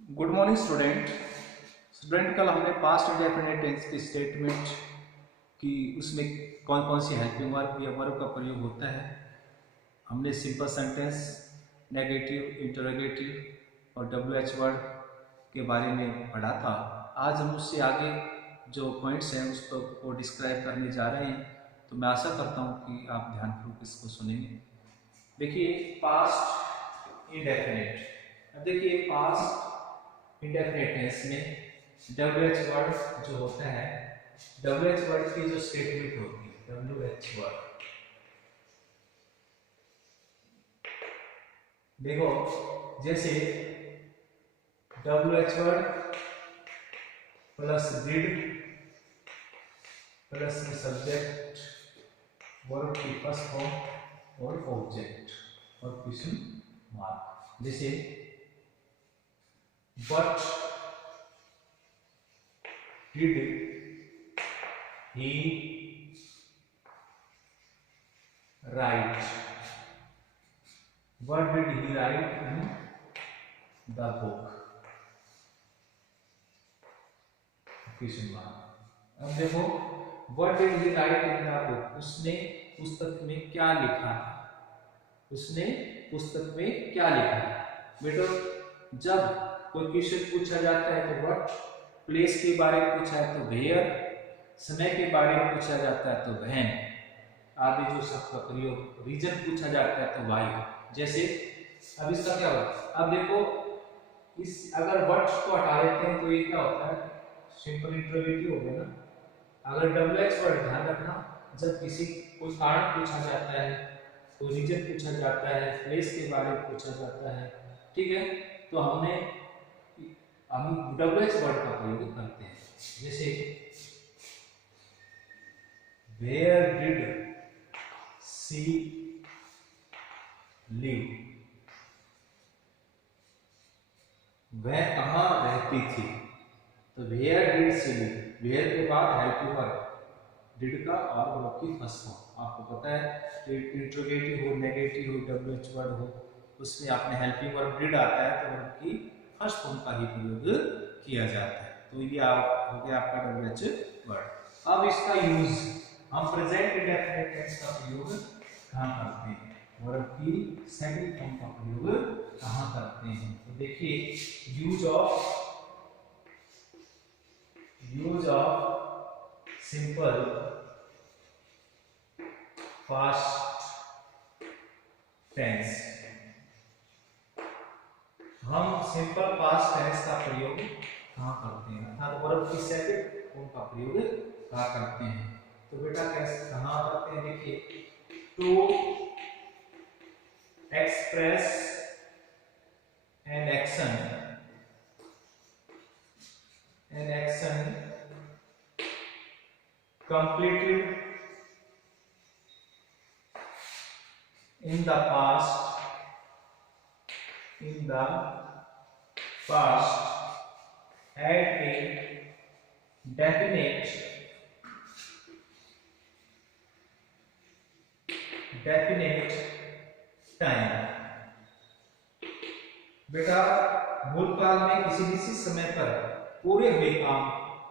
Good morning student. कल हमने past indefinite tense की स्टेटमेंट की उसमें कौन कौन सी हेल्पिंग वर्ब या वर्ब का प्रयोग होता है। हमने सिंपल सेंटेंस, नेगेटिव, इंटरोगेटिव और WH वर्ड के बारे में पढ़ा था। आज हम उससे आगे जो पॉइंट्स हैं उस पर को डिस्क्राइब करने जा रहे हैं, तो मैं आशा करता हूँ कि आप ध्यानपूर्वक इसको सुनेंगे। देखिए पास्ट इंडेफिनिट, अब देखिए पास्ट इंडेफिनिट टेंस में WH वर्ड जो होता है, WH वर्ड की जो स्टेटमेंट होती है, WH वर्ड देखो, जैसे WH word plus did plus subject verb की फर्स्ट फॉर्म और ऑब्जेक्ट और क्वेश्चन मार्क। जैसे but did he right, what did he write in the book, question mark. अब देखो what did he write in the book, उसने पुस्तक में क्या लिखा था, उसने पुस्तक में क्या लिखा है। बेटो जब कोई क्वेश्चन पूछा जाता है तो व्हाट, प्लेस के बारे में पूछा है तो वेयर, समय के बारे में पूछा जाता है तो व्हेन, आदि जो शब्द का प्रयोग, रीजन पूछा जाता है तो वाई। जैसे अब इसका क्या होगा, अब देखो इस अगर वर्ड को हटा देते हैं तो ये क्या होता है, सिंपल इंटरोगेटिव हो गया ना। अगर WH वर्ड ध्यान रखना, जब किसी कोई कारण पूछा जाता है, कोई रीजन पूछा जाता है, प्लेस के बारे में पूछा जाता है, ठीक है, तो हम WH वर्ड का प्रयोग करते हैं। जैसे वेयर डिड सी लिव, वह कहाँ रहती थी, तो where did she live, where के बाद हेल्पिंग वर्ब डिड का और वर्ब की फर्स्ट फॉर्म। आपको पता है इंट्रोगेटिव हो, नेगेटिव हो, WH वर्ड हो, उसमें आपने हेल्पिंग वर्ब डिड आता है तो वर्ब की फर्स्ट फॉर्म का ही प्रयोग किया जाता है। तो ये हो गया आपका WH वर्ड। अब इसका यूज हम प्रेजेंट इंडेफिनिट टेंस का प्रयोग कहाँ करते हैं, वर्ब की सेकंड फॉर्म का प्रयोग कहाँ करते हैं। तो देखिए use of simple past tense, हम सिंपल पास्ट टेंस का प्रयोग कहाँ करते हैं, अर्थात वर्ब की सेकंड फॉर्म का प्रयोग कहाँ करते हैं। तो बेटा कैसे कहाँ करते हैं, देखिए to express an action completed in the past at a definite time। बेटा भूतकाल में किसी निश्चित समय पर पूरे हुए काम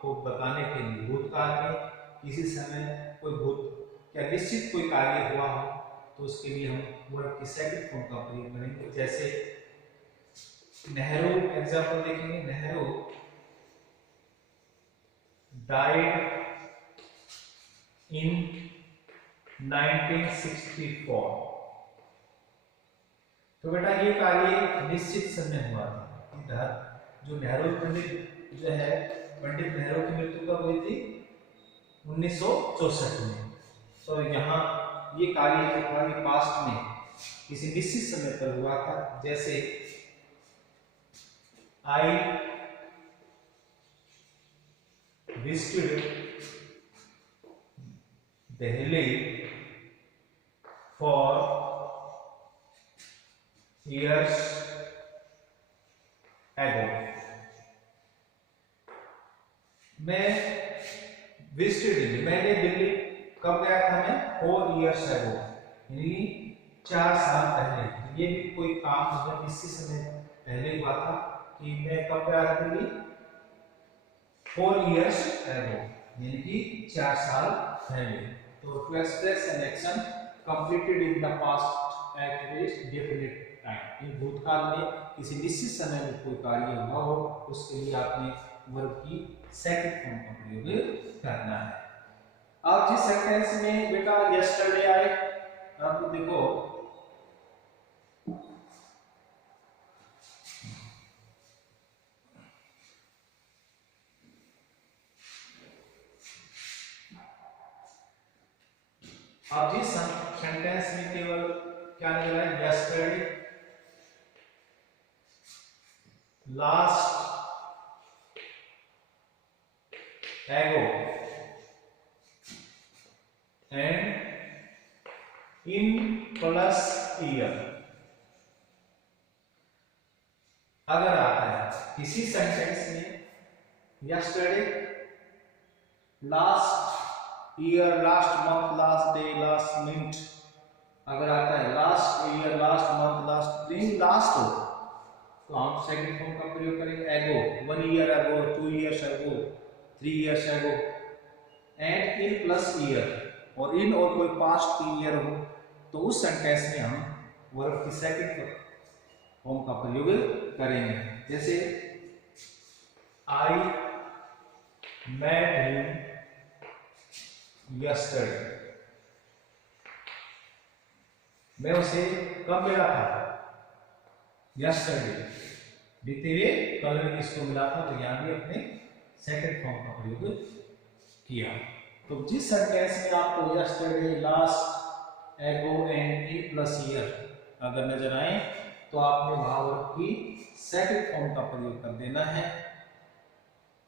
को बताने के लिए, भूतकाल में किसी समय क्या निश्चित कोई कार्य हुआ हो तो उसके लिए हम वर्ब की सेकंड फॉर्म का प्रयोग करेंगे। जैसे नेहरू, एग्जांपल देखेंगे, नेहरू डाइड इन 1964। तो बेटा ये कार्य निश्चित समय हुआ था। इधर जो नेहरू पंडित जो है, पंडित नेहरू की मृत्यु कब हुई थी, 1964 में। तो यहाँ ये कार्य पास्ट में किसी निश्चित समय पर हुआ था। जैसे I visited Delhi for years ago, मैं विजिटेड दिल्ली, मैंने दिल्ली कब गया था, मैं 4 years ago, यानी 4 साल पहले। ये भी कोई काम अगर किसी समय पहले हुआ था कि मैं कब गया था दिल्ली, 4 years ago, यानी कि 4 साल पहले। तो to express an action completed in the past at a definite time, ये भूतकाल में किसी निश्चित समय में कोई कार्य हुआ हो, उसके लिए आपने वर्ब की सेकंड फॉर्म का प्रयोग करना है। अब जिस सेंटेंस में बेटा यस्टरडे आए, आप देखो अब जिस सेंटेंस में केवल क्या निकला है, यस्टरडे, लास्ट, एगो एंड इन प्लस ईयर अगर आता है किसी सेंटेंस में yesterday, last year, last month, last day, last minute, अगर आता है last year, last month, last दिन, लास्ट हो, तो हम सेकंड फॉर्म का प्रयोग करेंगे एगो, 1 year ago, 2 years ago, 3 years ago, and in plus year, और इन और कोई पास्ट ईयर हो तो उस सेंटेंस में हम वर्ब की सेकंड फॉर्म का प्रयोग करेंगे। जैसे आई मेट हिम यस्टरडे, मैं उसे कब मिला था, यस्टरडे, बीते हुए कल में इसको मिला था, तो यहां भी अपने सेकंड फॉर्म का प्रयोग किया। तो जिस सेंटेंस में आपको यस्टरडे, लास्ट, एगो एंड इन प्लस ईयर अगर नजर आए तो आपने वहां वर्ब की सेकंड फॉर्म का प्रयोग कर देना है।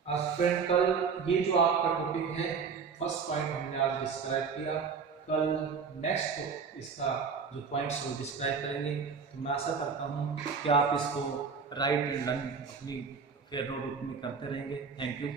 आज फ्रेंड कल ये जो आपका टॉपिक है, फर्स्ट पॉइंट हमने आज डिस्क्राइब किया, कल नेक्स्ट इसका जो पॉइंट्स वो डिस्क्राइब करेंगे। तो मैं आशा करता हूँ कि आप इसको राइट एंड लर्न अपनी फेयर नोटबुक में करते रहेंगे। Thank you.